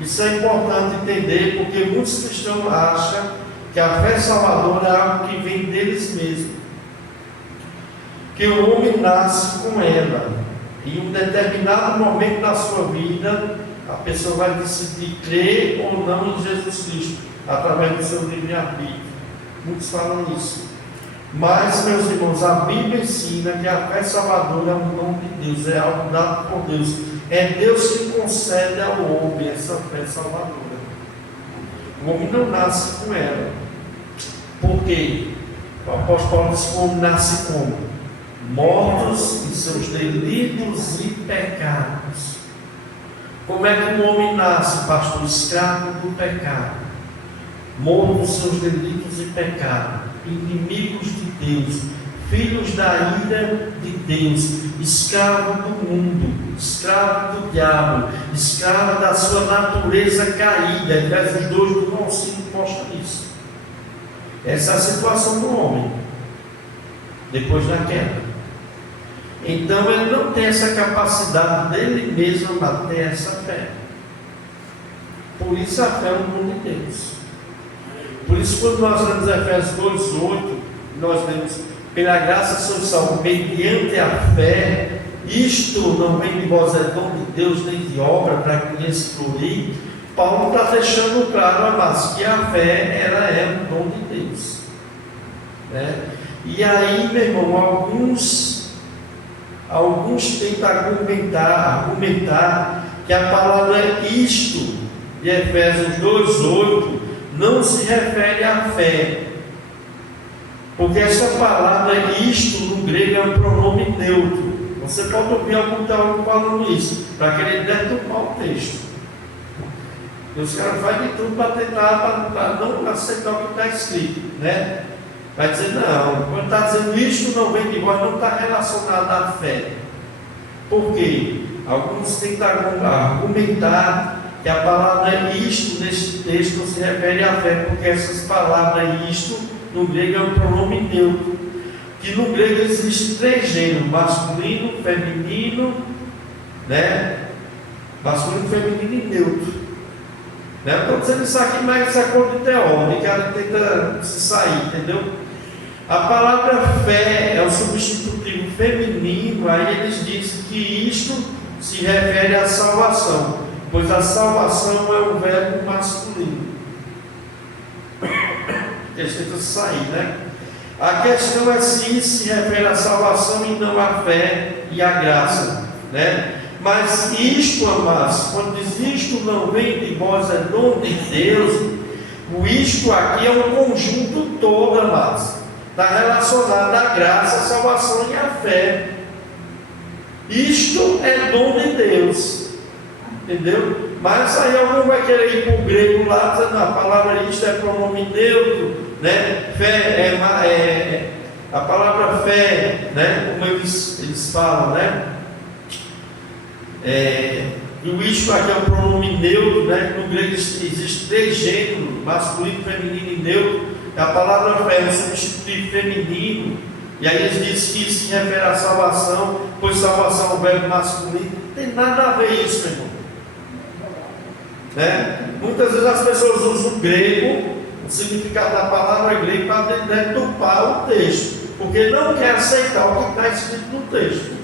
Isso é importante entender, porque muitos cristãos acham que a fé salvadora é algo que vem deles mesmos, que o homem nasce com ela, e em um determinado momento da sua vida, a pessoa vai decidir crer ou não em Jesus Cristo, através do seu livre-arbítrio. Muitos falam isso. Mas, meus irmãos, a Bíblia ensina que a fé salvadora é um dom de Deus, é algo dado por Deus. É Deus que concede ao homem essa fé salvadora. O homem não nasce com ela. Por quê? O apóstolo Paulo diz que o homem nasce como? Mortos em seus delitos e pecados. Como é que um homem nasce, pastor? Escravo do pecado, morto em seus delitos e pecados, inimigos de Deus, filhos da ira de Deus, escravo do mundo, escravo do diabo, escravo da sua natureza caída. Efésios 2, do 1 ao 5 mostra isso. Essa é a situação do homem depois da queda. Então ele não tem essa capacidade dele mesmo para ter essa fé. Por isso a fé é um dom de Deus. Por isso, quando nós lemos Efésios 2:8, nós lemos: pela graça sois salvos mediante a fé. Isto não vem de vós, é dom de Deus, nem de obra, para que ninguém se glorie. Paulo está deixando claro, amados, que a fé ela é um dom de Deus, né? E aí, meu irmão, alguns tentam argumentar que a palavra isto de Efésios 2:8 não se refere à fé, porque essa palavra isto no grego é um pronome neutro. Você pode ouvir algum teólogo falando isso, para querer deturpar o texto. E os caras fazem de tudo para tentar, para não aceitar o que está escrito, né? Vai dizer, não, quando está dizendo isto não vem de vós, não está relacionado à fé. Por quê? Alguns tentam argumentar que a palavra isto nesse texto não se refere à fé, porque essas palavras isto no grego é um pronome neutro. Que no grego existe 3 gêneros: masculino, feminino, né? Masculino, feminino e neutro. Né? Estou dizendo isso aqui, mas isso é coisa de teórico, o cara tenta se sair, entendeu? A palavra fé é o substitutivo feminino, aí eles dizem que isto se refere à salvação, pois a salvação é um verbo masculino. Eles tentam sair, né? A questão é se isso se refere à salvação e não à fé e à graça, né? Mas isto, amados, quando diz isto não vem de vós, é dom de Deus, o isto aqui é um conjunto todo, amados. Está relacionado à graça, à salvação e à fé. Isto é dom de Deus, entendeu? Mas aí alguém vai querer ir para o grego lá, dizendo, a palavra isto é pronome neutro, né? Fé a palavra fé, né? Como eles falam, né? E o isto aqui é um pronome neutro, né? No grego existe 3 gêneros, masculino, feminino e neutro. A palavra fé é um substitutivo feminino, e aí eles dizem que isso se refere à salvação, pois salvação é um verbo masculino. Não tem nada a ver isso, meu irmão, né? Muitas vezes as pessoas usam o grego, o significado da palavra grega, para deturpar o texto, porque não quer aceitar o que está escrito no texto.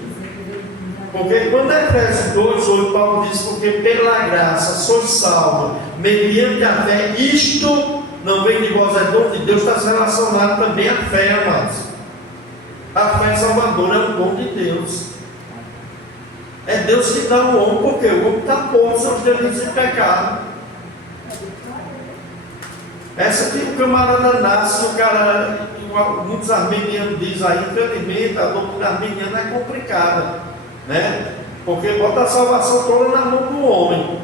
Porque quando Efésios 2:8, Paulo diz: porque pela graça sois salvos mediante a fé, isto não vem de vós, é dom de Deus, está relacionado também à fé, amados. A fé salvadora é um dom de Deus. É Deus que dá o homem, porque o homem está posto seus delitos e pecado. Essa que o camarada nasce, o cara, muitos armenianos dizem aí, infelizmente, a doutrina armeniana é complicada, né? Porque bota a salvação toda na mão do homem.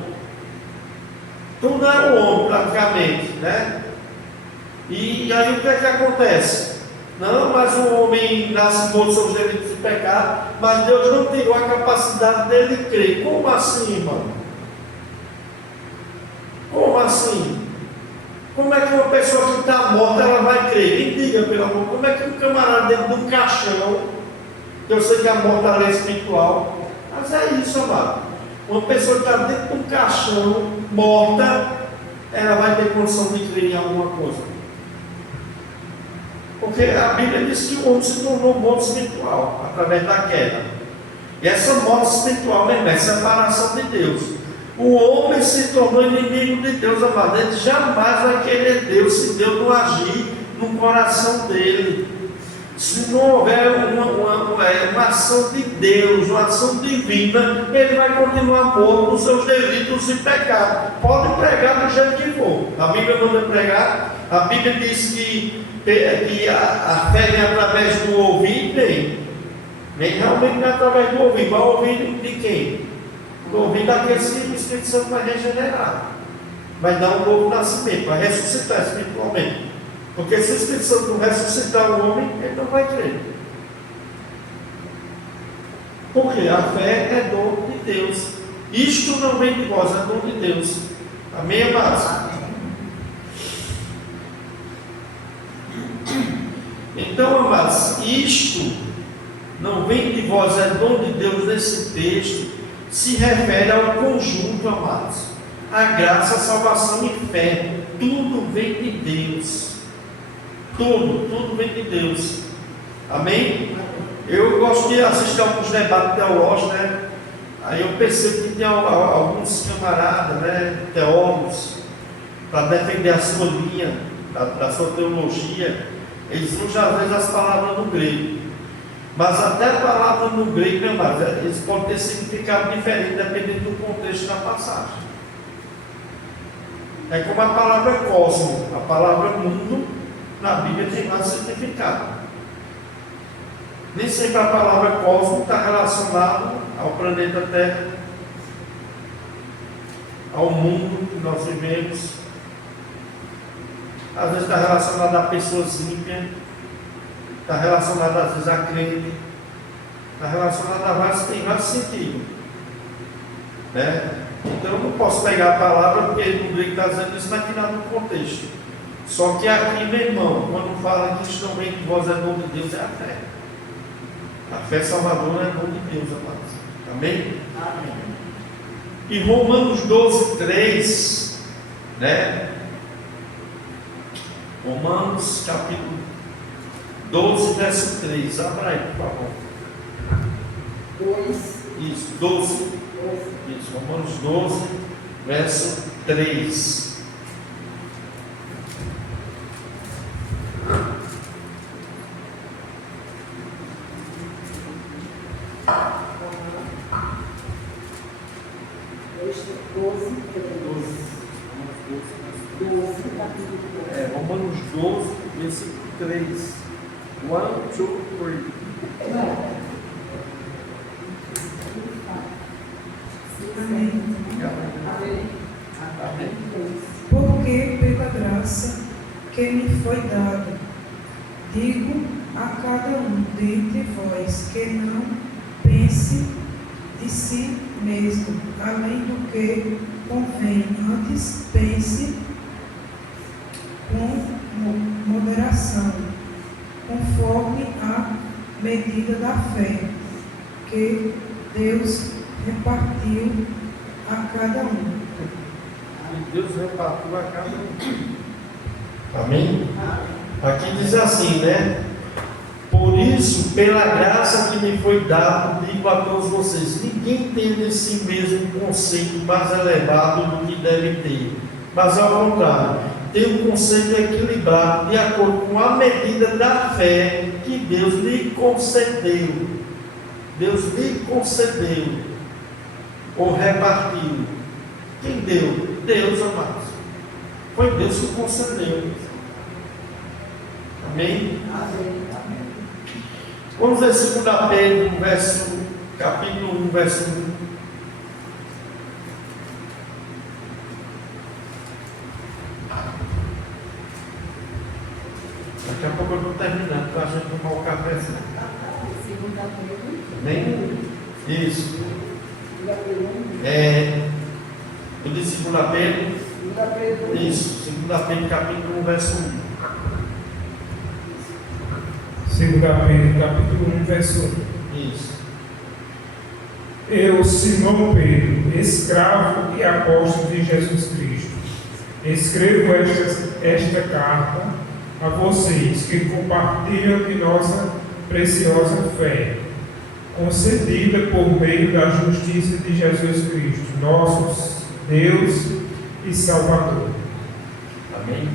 Tudo é o homem, praticamente, né? E aí o que é que acontece? Não, mas o homem nasce morto seus delitos e pecado, mas Deus não tirou a capacidade dele crer. Como assim, irmão? Como assim? Como é que uma pessoa que está morta ela vai crer? Me diga, pelo amor, como é que um camarada dentro de um caixão, que eu sei que a morte é espiritual, mas é isso, amado. Uma pessoa que está dentro de um caixão, morta, ela vai ter condição de crer em alguma coisa. Porque a Bíblia diz que o homem se tornou morto espiritual, através da queda. E essa morte espiritual mesmo é separação de Deus. O homem se tornou inimigo de Deus, amado. Ele jamais vai querer Deus se Deus não agir no coração dele. Se não houver uma ação de Deus, uma ação divina, ele vai continuar morto nos seus delitos e pecados. Pode pregar do jeito que for. A Bíblia manda pregar. A Bíblia diz que a fé vem através do ouvir, nem realmente não é através do ouvir. Vai ouvir de quem? Do ouvir daqueles que o Espírito Santo vai regenerar, vai dar um novo nascimento, vai ressuscitar espiritualmente. Porque se o Espírito Santo não ressuscitar o homem, ele não vai crer. Porque a fé é dom de Deus. Isto não vem de vós, é dom de Deus. Amém, amados? Então, amados, isto não vem de vós, é dom de Deus. Nesse texto se refere ao conjunto, amados. A graça, a salvação e fé, tudo vem de Deus. Tudo vem de Deus. Amém? Eu gosto de assistir alguns debates teológicos, né? Aí eu percebo que tem alguns camaradas, né, teólogos, para defender a sua linha, da sua teologia, eles usam às vezes as palavras no grego. Mas até a palavra no grego, meu irmão, eles podem ter significado diferente dependendo do contexto da passagem. É como a palavra cosmo, a palavra mundo, na Bíblia tem mais significado. Nem sempre a palavra cosmo está relacionada ao planeta Terra, ao mundo que nós vivemos. Às vezes está relacionada a pessoas ímpias, está relacionada às vezes a crente, está relacionada a vários, tem vários sentidos, né? Então eu não posso pegar a palavra porque no grego está dizendo isso, mas tirar no contexto. Só que aqui, meu irmão, quando fala que isto não vem de vós, é dom de Deus, é a fé. A fé salvadora é dom de Deus, amados. Amém? Amém. E Romanos 12, 3, né? Romanos capítulo 12, verso 3. Abra aí, por favor. 2. Isso, 12. Isso, Romanos 12, verso 3. Romanos 12, versículo 3. 1, 2, 3. Amém. Amém. Porque pela graça que me foi dada, digo a cada um dentre vós que não pense de si mesmo, além do que convém, antes pense com moderação, conforme a medida da fé que Deus repartiu a cada um. E Deus repartiu a cada um. Amém? Aqui diz assim, né? Por isso, pela graça que me foi dada, digo a todos vocês: ninguém tem de si mesmo um conceito mais elevado do que deve ter, mas ao contrário, tem um conceito equilibrado de acordo com a medida da fé que Deus lhe concedeu. Deus lhe concedeu ou repartiu. Quem deu? Deus, amados. Foi Deus que concedeu. Amém? Amém. Vamos ver 2 Pedro, capítulo 1, verso 1. Daqui a pouco eu estou terminando, para a gente tomar o café. Amém? Isso. Eu disse 2 Pedro. Isso, 2 Pedro, capítulo 1, verso 1. 2 Pedro, capítulo 1, verso 1. Isso. Eu, Simão Pedro, escravo e apóstolo de Jesus Cristo, escrevo esta carta a vocês que compartilham de nossa preciosa fé, concedida por meio da justiça de Jesus Cristo, nosso Deus e Salvador. Amém?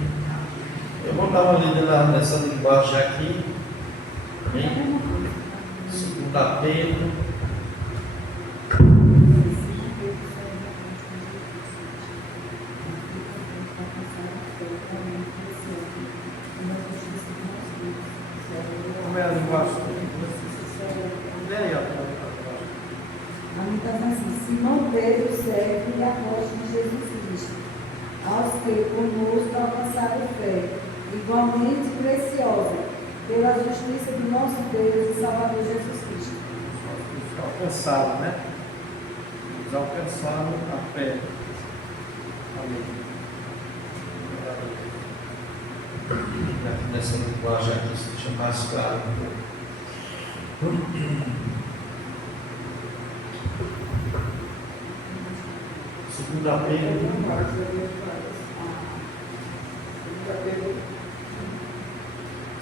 Eu vou dar uma lida nessa linguagem aqui. Amém? 2 Pedro. Como é a linguagem? A mim está assim: Simão Pedro serve e apóstolo de Jesus Cristo, aos que conosco alcançaram fé, igualmente preciosa, pela justiça do nosso Deus e Salvador Jesus Cristo. Os alcançaram, né? Os alcançaram a fé. Amém. Nessa linguagem aqui, se deixa mais claro um pouco. Segunda Pedro.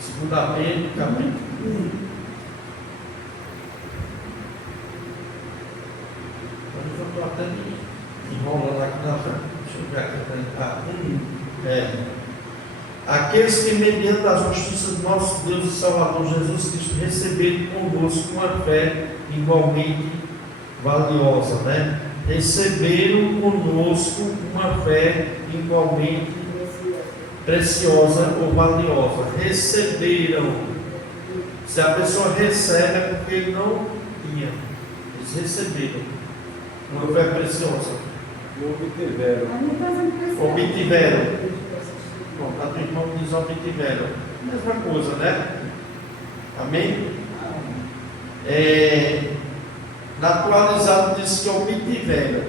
Segunda Pedro, capítulo 1. Eu estou até me enrolando aqui na frente. Deixa eu ver aqui. Aqueles que, mediante a justiça do nosso Deus e Salvador Jesus Cristo, receberam conosco uma fé igualmente valiosa, né? Receberam conosco uma fé igualmente preciosa ou valiosa. Receberam. Se a pessoa recebe é porque ele não tinha. Eles receberam uma fé preciosa. Obtiveram. Bom, a tua irmã diz obtiveram. Mesma coisa, né? Amém? Na atualizado diz que obtiveram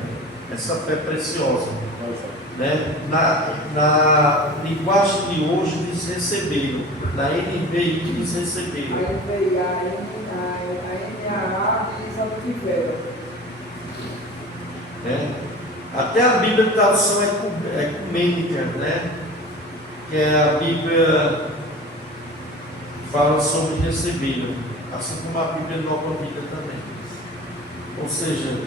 essa fé preciosa. Né? Na linguagem de hoje diz receberam. Na NVI diz receberam. A NAA diz obtiveram. Até a Bíblia de tradução ecumênica, né? Que é a Bíblia fala sobre receberam, assim como a Bíblia Nova Vida também. Ou seja,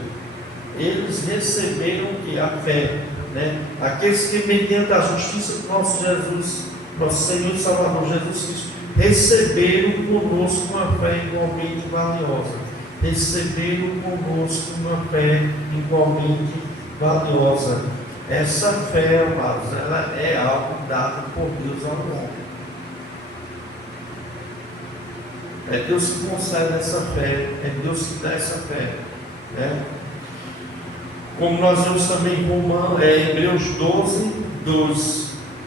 eles receberam a fé, né? Aqueles que, mediante a justiça do nosso Jesus, nosso Senhor e Salvador Jesus Cristo, receberam conosco uma fé igualmente valiosa. Receberam conosco uma fé igualmente valiosa. Essa fé, amados, ela é algo dado por Deus ao homem. É Deus que concede essa fé, é Deus que dá essa fé, né? Como nós vemos também em Hebreus 12,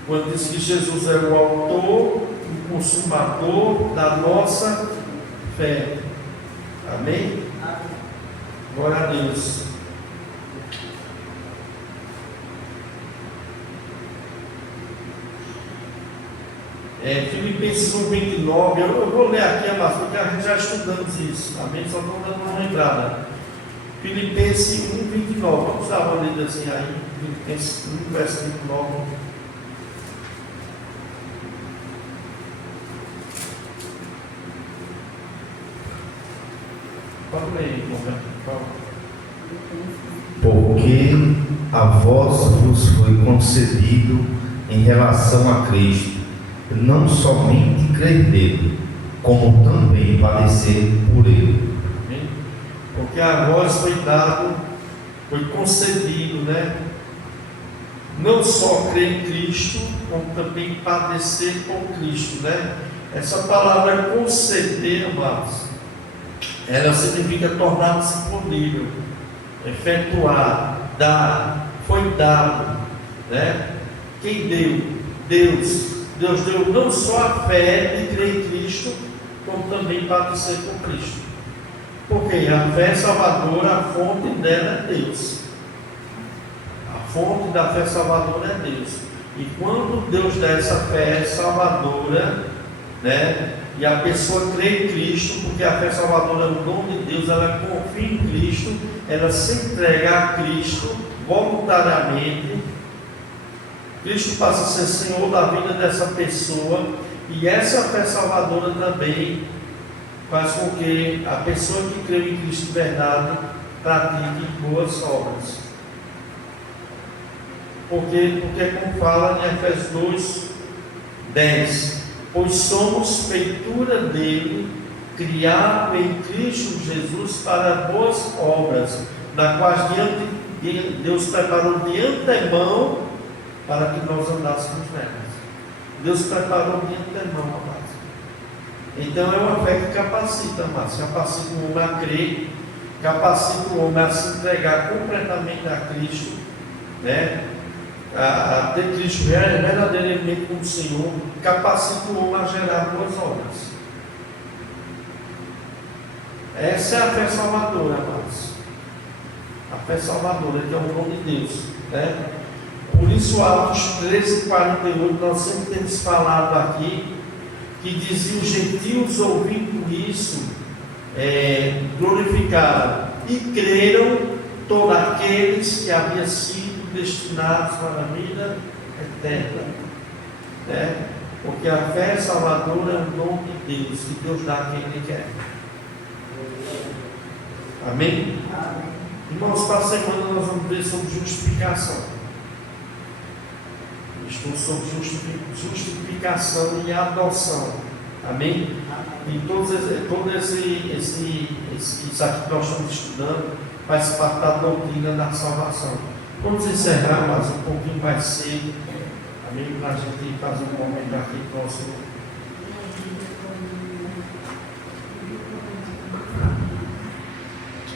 quando diz que Jesus é o autor, o consumador da nossa fé. Amém? Glória a Deus. Filipenses 1:29, eu vou ler aqui, amados, porque a gente já estudamos isso, amém? Só estou dando uma lembrada. Filipenses 1:29, vamos dar uma lidazinha aí, Filipenses 1, verso 29. Pode ler, irmão, por favor. Porque a vós vos foi concedido em relação a Cristo, não somente crer nele, como também padecer por ele. Amém? Porque a vós foi concedido, né? Não só crer em Cristo, como também padecer por Cristo, né? Essa palavra conceder, amados, ela significa tornar disponível, efetuar, dar, foi dado, né? Quem deu? Deus. Deus deu não só a fé de crer em Cristo, como também padecer por Cristo. Porque a fé salvadora, a fonte dela é Deus. A fonte da fé salvadora é Deus. E quando Deus dá essa fé salvadora, né? E a pessoa crê em Cristo, porque a fé salvadora é o dom de Deus, ela confia em Cristo, ela se entrega a Cristo voluntariamente. Cristo passa a ser Senhor da vida dessa pessoa, e essa fé salvadora também faz com que a pessoa que crê em Cristo de verdade pratique boas obras. Porque como fala em Efésios 2:10, pois somos feitura dele, criado em Cristo Jesus para boas obras, na quais Deus preparou de antemão para que nós andássemos nelas. Deus preparou de antemão, amados. Então é uma fé que capacita, amados. Capacita o homem a crer, capacita o homem a se entregar completamente a Cristo, né? A ter Cristo verdadeiramente como Senhor, capacita o homem a gerar boas obras. Essa é a fé salvadora, amados. A fé salvadora, que é o nome de Deus, né? Por isso, Atos 13:48, nós sempre temos falado aqui, que dizia: os gentios ouvindo isso, glorificaram e creram todos aqueles que haviam sido destinados para a vida eterna, né? Porque a fé salvadora é o dom de Deus, que Deus dá a quem Ele quer. Amém? Irmãos, para a semana nós vamos ver sobre justificação. Estou sobre justificação e adoção. Amém? E todo isso aqui que nós estamos estudando faz parte da doutrina da salvação. Vamos encerrar mais um pouquinho mais cedo. Amém? Para a gente fazer um momento aqui com o Senhor.